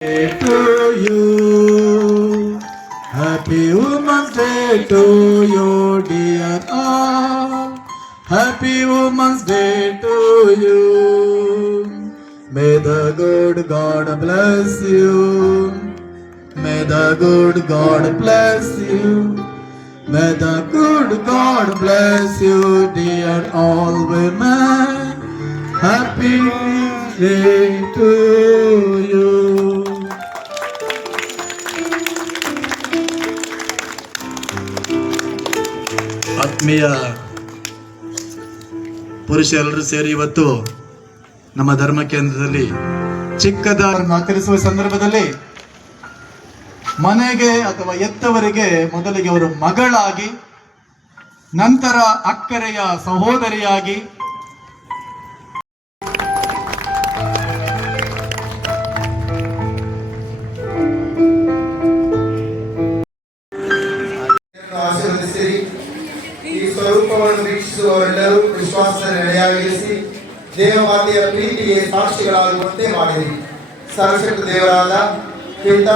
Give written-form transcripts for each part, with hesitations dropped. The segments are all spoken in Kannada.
Day to you. Happy Women's Day to you, dear all. Happy Women's Day to you. May the good God bless you. May the good God bless you. May the good God bless you, dear all women. Happy day to you. ಆತ್ಮೀಯ ಪುರುಷರೆಲ್ಲರೂ ಸೇರಿ ಇವತ್ತು ನಮ್ಮ ಧರ್ಮ ಕೇಂದ್ರದಲ್ಲಿ ಚಿಕ್ಕದಾರನ್ನು ಆಚರಿಸುವ ಸಂದರ್ಭದಲ್ಲಿ ಮನೆಗೆ ಅಥವಾ ಎತ್ತವರಿಗೆ ಮೊದಲಿಗೆ ಅವರು ಮಗಳಾಗಿ, ನಂತರ ಅಕ್ಕರೆಯ ಸಹೋದರಿಯಾಗಿ, ಆಶೀರ್ವದಿಸಿರಿ. ಈ ಸ್ವರೂಪವನ್ನು ವೀಕ್ಷಿಸುವವರೆಲ್ಲರೂ ವಿಶ್ವಾಸದ ನೆಲೆಯಾಗಿರಿಸಿ ದೇವಮಾತೆಯ ಪ್ರೀತಿಗೆ ಸಾಕ್ಷಿಗಳಾಗುವಂತೆ ಮಾಡಿರಿ. ಸರ್ವಶಕ್ತ ದೇವರಾದ ಪಿತ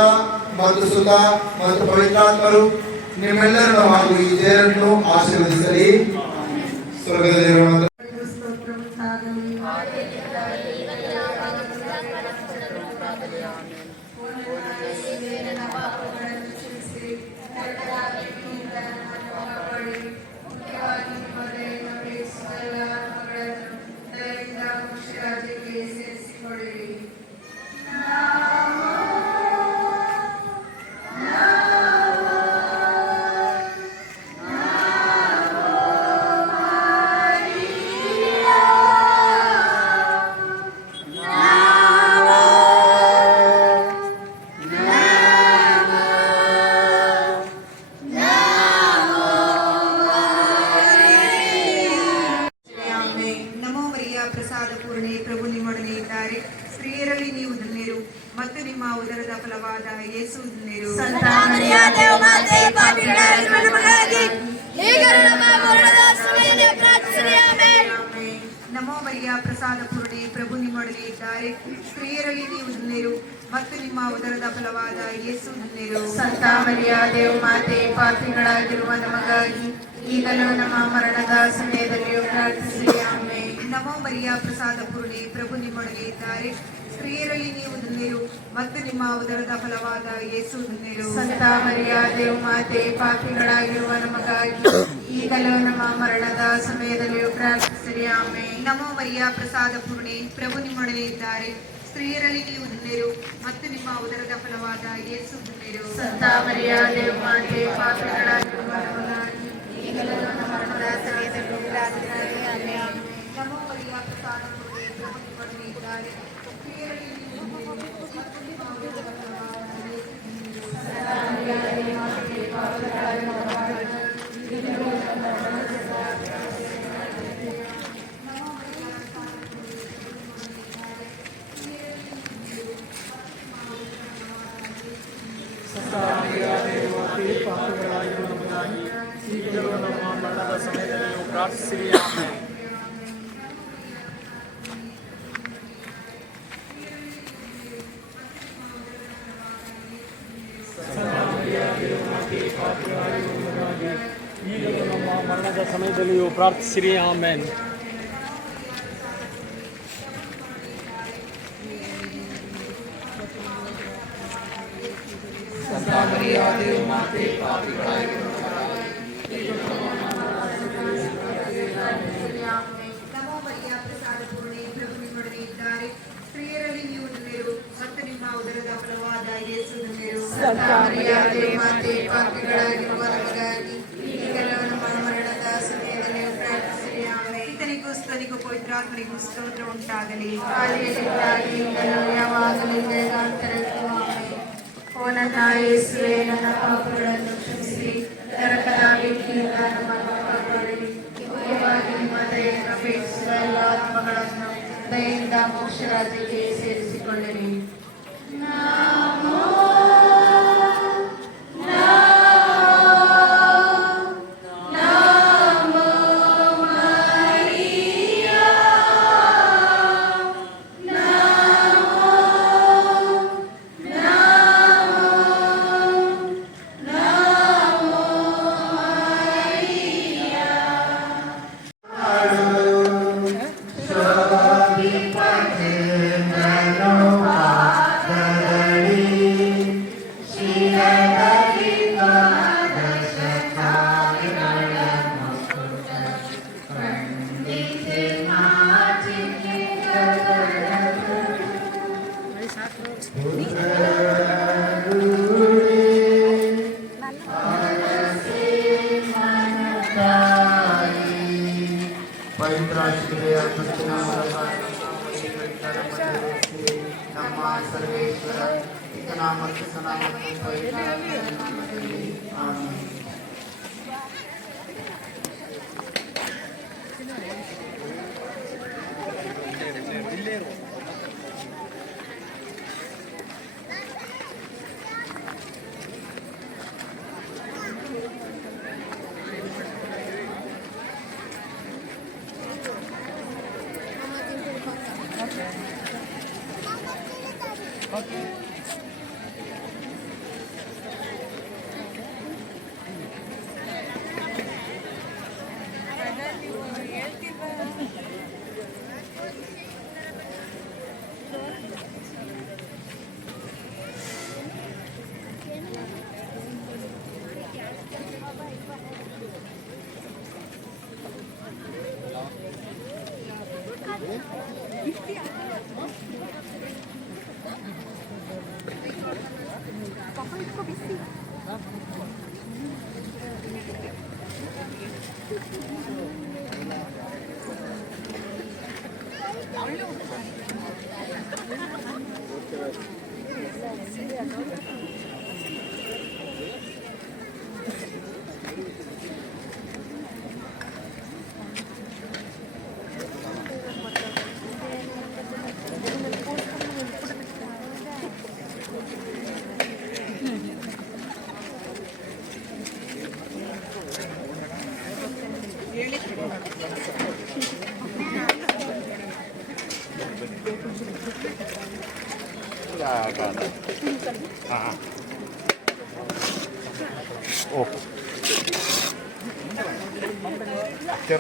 ಮತ್ತು ಸುತ ಮತ್ತು ಪವಿತ್ರಾತ್ಮರು ನಿಮ್ಮೆಲ್ಲರನ್ನು ಹಾಗೂ ಈ ದೇವರನ್ನು ಆಶೀರ್ವದಿಸಲಿ. ಸ್ವರ್ಗದಲ್ಲಿರುವ ಪ್ರಸಾದ ಪೂರ್ಣೆ, ಪ್ರಭು ನಿಮ್ಮೊಡನೆ ಇದ್ದಾರೆ. ಸ್ತ್ರೀಯರಲ್ಲಿ ನೀವು ಧನ್ಯರು ಮತ್ತು ನಿಮ್ಮ ಉದರದ ಫಲವಾದ ಯೇಸು ಧನ್ಯರು. ಸಂತ ಮರಿಯ ದೇವಮಾತೆ, ಪಾಪಿಗಳಾಗಿರುವ ನಮಗಾಗಿ ಈಗಲೂ ನಮ್ಮ ಮರಣದ ಸಮಯದಲ್ಲಿ ಪ್ರಾರ್ಥಿಸಿರಿ. ಆಮೆನ್. ನಮೋ ಮರಿಯ ಪ್ರಸಾದ ಪೂರ್ಣೆ, ಪ್ರಭು ನಿಮ್ಮೊಡನೆ ಇದ್ದಾರೆ. ಸ್ತ್ರೀಯರಲ್ಲಿ ನೀವು ಧನ್ಯರು ಮತ್ತು ನಿಮ್ಮ ಉದರದ ಫಲವಾದ ಯೇಸು ಧನ್ಯರು. ಸಂತ ಮರಿಯ ದೇವಮಾತೆ, ಪಾಪಿಗಳಾಗಿರುವ ನಮಗಾಗಿ ಈಗಲೂ ನಮ್ಮ ಮರಣದ ಸಮಯದಲ್ಲಿಯೂ ಪ್ರಾರ್ಥಿಸಿರಿ. ಆಮೆನ್. ನಮೋ ಮರಿಯ ಪ್ರಸಾದ ಪೂರ್ಣೆ, ಪ್ರಭು ನಿಮ್ಮೊಡನೆ ಇದ್ದಾರೆ. ಸ್ತ್ರೀಯರಲ್ಲಿ ನೀವು ಧನ್ಯರು ಮತ್ತು ನಿಮ್ಮ ಉದರದ ಫಲವಾದ ಯೇಸು ಧನ್ಯರು. ಸಂತ ಮರಿಯ ದೇವಮಾತೆ, ಪಾಪಿಗಳಾಗಿರುವ ನಮಗಾಗಿ ಈಗಲೂ ನಮ್ಮ ಮರಣದ ಸಮಯದಲ್ಲಿಯೂ ಪ್ರಾರ್ಥಿಸಿರಿ. ಆಮೆನ್. ನಮೋ ಮರಿಯ ಪ್ರಸಾದ ಪೂರ್ಣೆ, ಪ್ರಭು ನಿಮ್ಮೊಡನೆ ಇದ್ದಾರೆ. ಸ್ತ್ರೀಯರಲ್ಲಿ ನೀವು ಧನ್ಯರು ಮತ್ತು ನಿಮ್ಮ ಉದರದ ಫಲವಾದ ಯೇಸು ಧನ್ಯರು. ಸಂತ ಮರಿಯ ದೇವಮಾತೆ, ಪಾಪಿಗಳಾಗಿರುವ ನಮಗಾಗಿ ಈಗಲೂ ನಮ್ಮ ಮರಣದ ಸಮಯದಲ್ಲಿಯೂ ಪ್ರಾರ್ಥಿಸಿರಿ. ಆಮೆನ್. ನಮೋ ಮರಿಯ ಪ್ರಸಾದ ಪೂರ್ಣೆ, ಪ್ರಭು ನಿಮ್ಮೊಡನೆ ಇದ್ದಾರೆ. ಸ್ತ್ರೀಯರಲ್ಲಿ ನೀವು ಧನ್ಯರು ಮತ್ತು ನಿಮ್ಮ ಉದರದ ಫಲವಾದ ಯೇಸು ಧನ್ಯರು. ಪ್ರಾರ್ಥಿಸಿರಿ. ಆಮೆನ್. ಈಗಲೂ ನಮ್ಮ ಮರಣದ ಸಮಯದಲ್ಲಿಯೂ ಪ್ರಾರ್ಥಿಸಿರಿ. ಆಮೆನ್. ನಮೋ ಮರಿಯ ಪ್ರಸಾದ ಪೂರ್ಣೆ, ಪ್ರಭು ನಿಮ್ಮೊಡನೆ ಇದ್ದಾರೆ. ಸ್ತ್ರೀಯರಲ್ಲಿ ನೀವು ಧನ್ಯರು ಮತ್ತು ನಿಮ್ಮ ಉದರದ ಫಲವಾದ ಯೇಸು ಧನ್ಯರು. ಸಂತ ಮರಿಯ ದೇವಮಾತೆ, ಪಾಪಿಗಳಾಗಿರುವ ನಮಗಾಗಿ ಈಗಲೂ ನಮ್ಮ ಮರಣದ ಸಮಯದಲ್ಲಿಯೂ ಪ್ರಾರ್ಥಿಸಿರಿ. ಆಮೆನ್. ಪಿತನಿಗೂ ಸುತನಿಗೂ ಪವಿತ್ರಾತ್ಮನಿಗೂ ಸ್ತೋತ್ರ ಉಂಟಾಗಲಿ. ಆದಿಯಲ್ಲಿದ್ದಾಗಿ ಈಗಲೂ ಯಾವಾಗಲೂ ವೇದಾಂತರಕ್ಕೂ. ಆಮೆನ್. ಓ ನನ್ನ ಯೇಸುವೇ, ನನ್ನ ಪಾಪಗಳನ್ನು ಕ್ಷಮಿಸಿರಿ, ನರಕದ ಬೆಂಕಿಯಿಂದ ನಮ್ಮನ್ನು ಕಾಪಾಡಿರಿ. ಮುಖ್ಯವಾಗಿ ನಿಮ್ಮ ದಯೆಯನ್ನು ಅಪೇಕ್ಷಿಸುವ ಎಲ್ಲ ಆತ್ಮಗಳನ್ನು ದಯೆಯಿಂದ ಮೋಕ್ಷ ರಾಜ್ಯಕ್ಕೆ ಸೇರಿಸಿಕೊಳ್ಳಿರಿ. ನಾಮಕ್ಕೆ ಸನಾತನ ನಾಮದಲ್ಲಿ ಆಮೆನ್.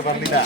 ಬರ್ಲಿಲ್ಲ